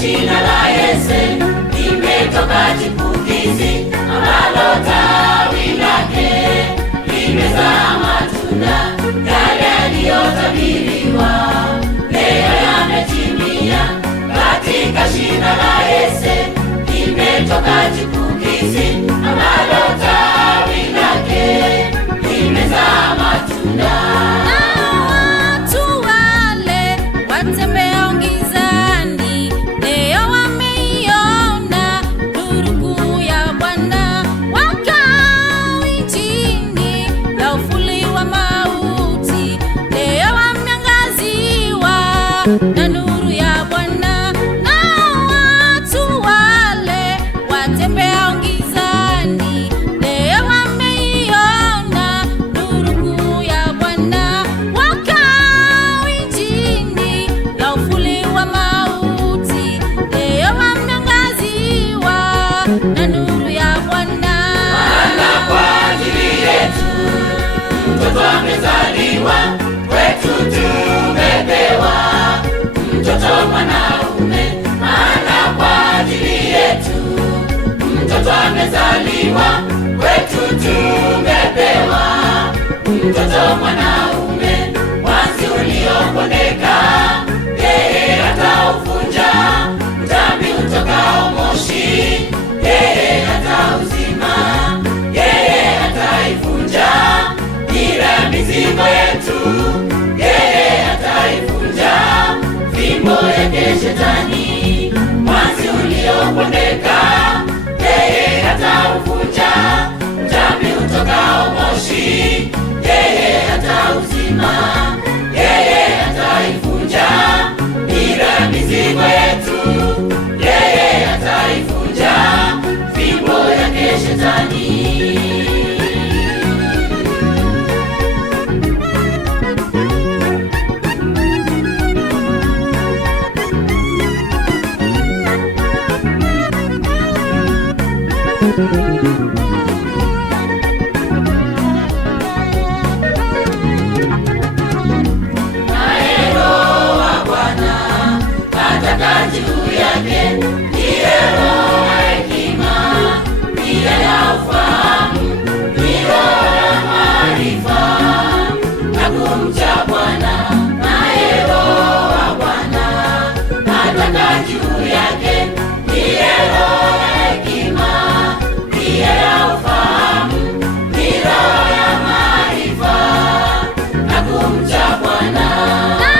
Jina la Yesu limetoka chipukizi, ambalo tawi lake limezaa matunda. Yale yaliyotabiriwa leo yametimia. Katika jina la Yesu limetoka chipukizi, ambalo tawi lake limezaa matunda. Na nuru ya Bwana, na watu wale watembea gizani leo wameiona nuru ya Bwana. Wakao nchini la uvuli wa mauti leo wameangaziwa na nuru ya Bwana. Maana kwa ajili yetu mtoto amezaliwa, kwetu tumepewa mtoto mwanaume. Maana kwa ajili yetu mtoto amezaliwa, kwetu tumepewa mtoto mwanaume. Wazi uliopondeka yeye atauvunja, utambi utokao moshi yeye atauzima. Yeye ataivunja nira ya mizigo yetu, yeye ataivunja fimbo yake Shetani. Mwanzi uliopondeka yeye atauvunja, utambi utokao moshi yeye atauzima. Yeye ataivunja nira ya mizigo yetu, yeye ataivunja fimbo yake Shetani. Naye Roho wa Bwana atakaa juu yake, ndiye Roho wa hekima, ndiye ya ufahamu, ndiye Roho ya maarifa na kumcha Bwana. Naye Roho wa Bwana atakaa juu yake, ndiye Roho ya hekima, ndiye ya ufahamu, ndiye Roho ya maarifa na kumcha Bwana. Na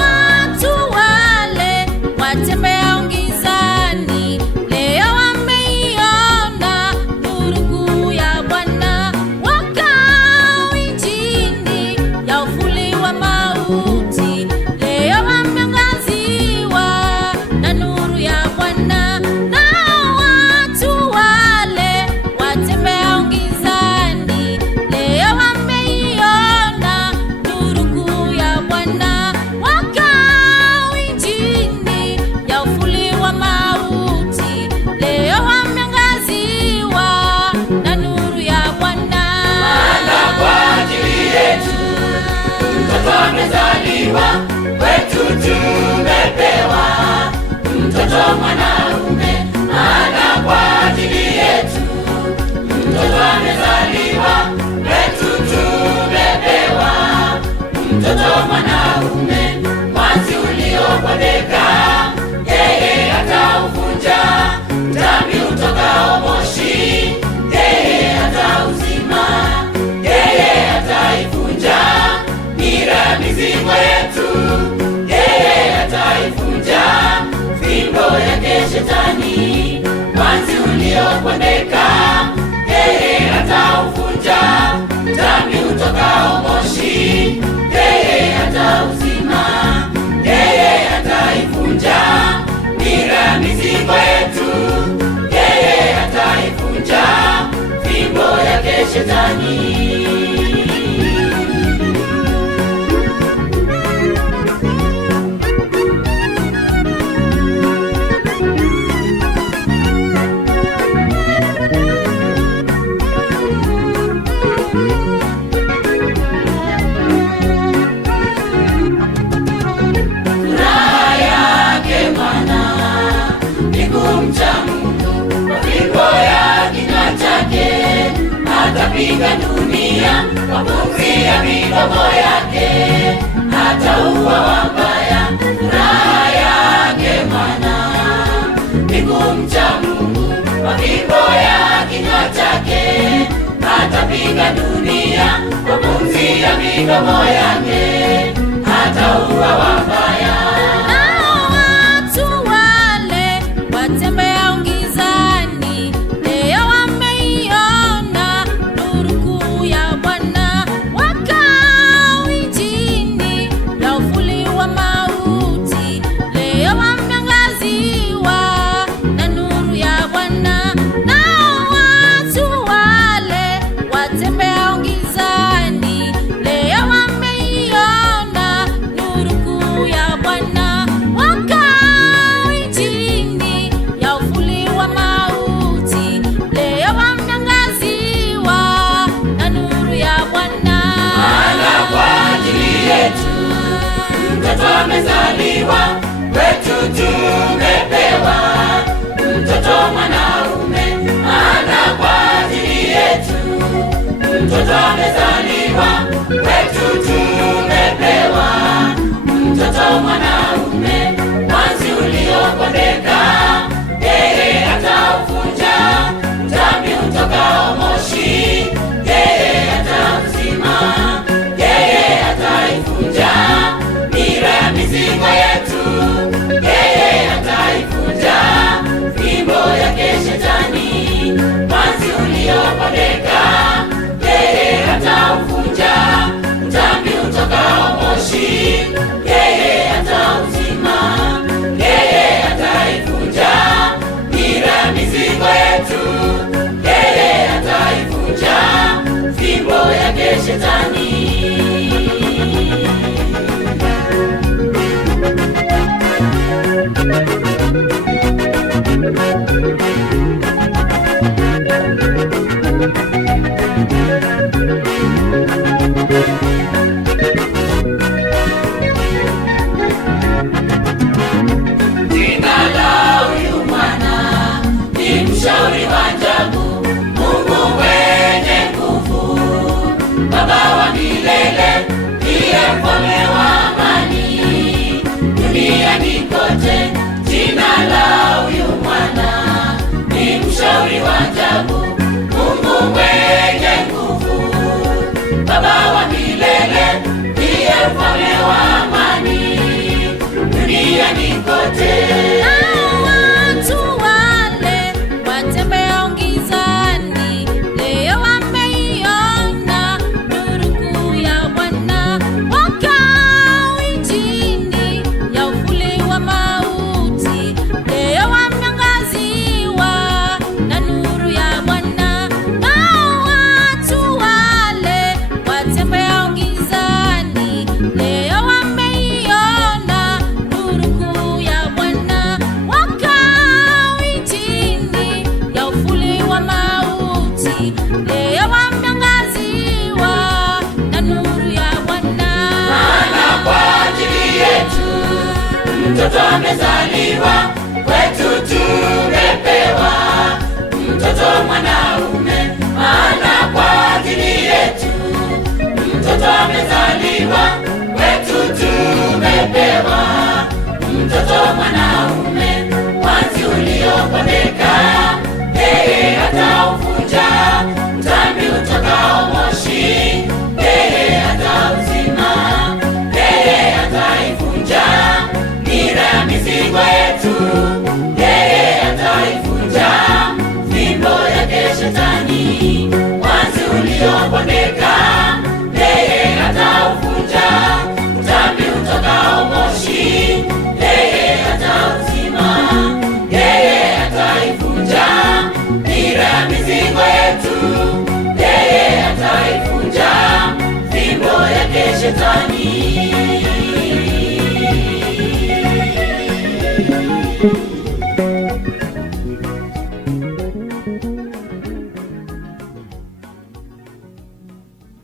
watu wale watembea gizani leo wameiona nuru ya Bwana. Wakao nchini ya uvuli wa mauti leo wameangaziwa na nuru ya Bwana. Na watu wale watembea gizani leo wameiona nuru ya Bwana. Wakao nchini ya uvuli wa mauti leo wameangaziwa na nuru ya Bwana. Maana kwa ajili yetu mtoto amezaliwa, kwetu tumepewa mtoto mwanaume. Maana kwa ajili yetu mtoto amezaliwa, kwetu tumepewa mtoto mwanaume. Mwanzi uliopondeka yeye atauvunja, utambi utokao moshi yeye atauzima. Yeye ataivunja nira ya mizigo yetu, yeye ataivunja fimbo yake Shetani. Mwanzi uliopondeka yeye atauvunja, utambi utokao Shetani. Furaha yake mwana ni kumcha Mungu, kwa fimbo ya kinywa chake atapiga dunia, kwa pumzi ya midomo yake ataua wabaya. Furaha yake mwana ni kumcha Mungu, kwa fimbo ya kinywa chake atapiga dunia, kwa pumzi ya midomo yake ataua wabaya. Nao watu wale watembeao gizani, leo wameiona nuru kuu ya Bwana. Wakao nchini ya uvuli wa mauti, leo wameangaziwa na nuru ya Bwana. Nao watu wale watembeao gizani, leo wameiona nuru kuu ya Bwana. Wakao nchini ya uvuli wa mauti, leo wameangaziwa na nuru ya Bwana. Maana kwa ajili yetu mtoto amezaliwa, kwetu tumepewa mtoto mwanaume. Maana kwa ajili yetu mtoto amezaliwa, kwetu tumepewa mtoto mwanaume. Mwanzi uliopondeka yeye atauvunja, mtambi utokao moshi yeye atauzima. Yeye ataivunja nira ya mizigo yetu, yeye ataivunja fimbo yake Shetani. Mwanzi uliopondeka yeye atauvunja, mtambi utokao moshi yeye atauzima. Yeye ataivunja nira ya mizigo yetu, yeye ataivunja fimbo yake Shetani. Jina la huyu mwana ni mshauri wa ajabu, Mungu mwenye nguvu, Baba wa milele, ndiye mfalme wa amani duniani kote. Jina la huyu mwana ni mshauri wa ajabu, Mungu mwenye nguvu, Baba wa milele, ndiye mfalme wa amani duniani kote. Nao watu wale watembeao gizani, leo wameiona nuru kuu ya Bwana. Wakao nchini ya uvuli wa mauti, leo wameangaziwa na nuru ya Bwana. Nao watu wale watembeao gizani, leo wameiona nuru kuu ya Bwana. Wakao nchini ya uvuli wa mauti, leo wameangaziwa na nuru ya Bwana. Maana kwa ajili yetu mtoto amezaliwa, kwetu tumepewa mtoto mwanaume. Maana kwa ajili yetu mtoto amezaliwa, kwetu tumepewa mtoto mwanaume. Mwanzi uliopondeka yeye atauvunja, mtambi utokao moshi yeye atauzima. Yeye ataivunja nira ya mizigo yetu, yeye Shetani.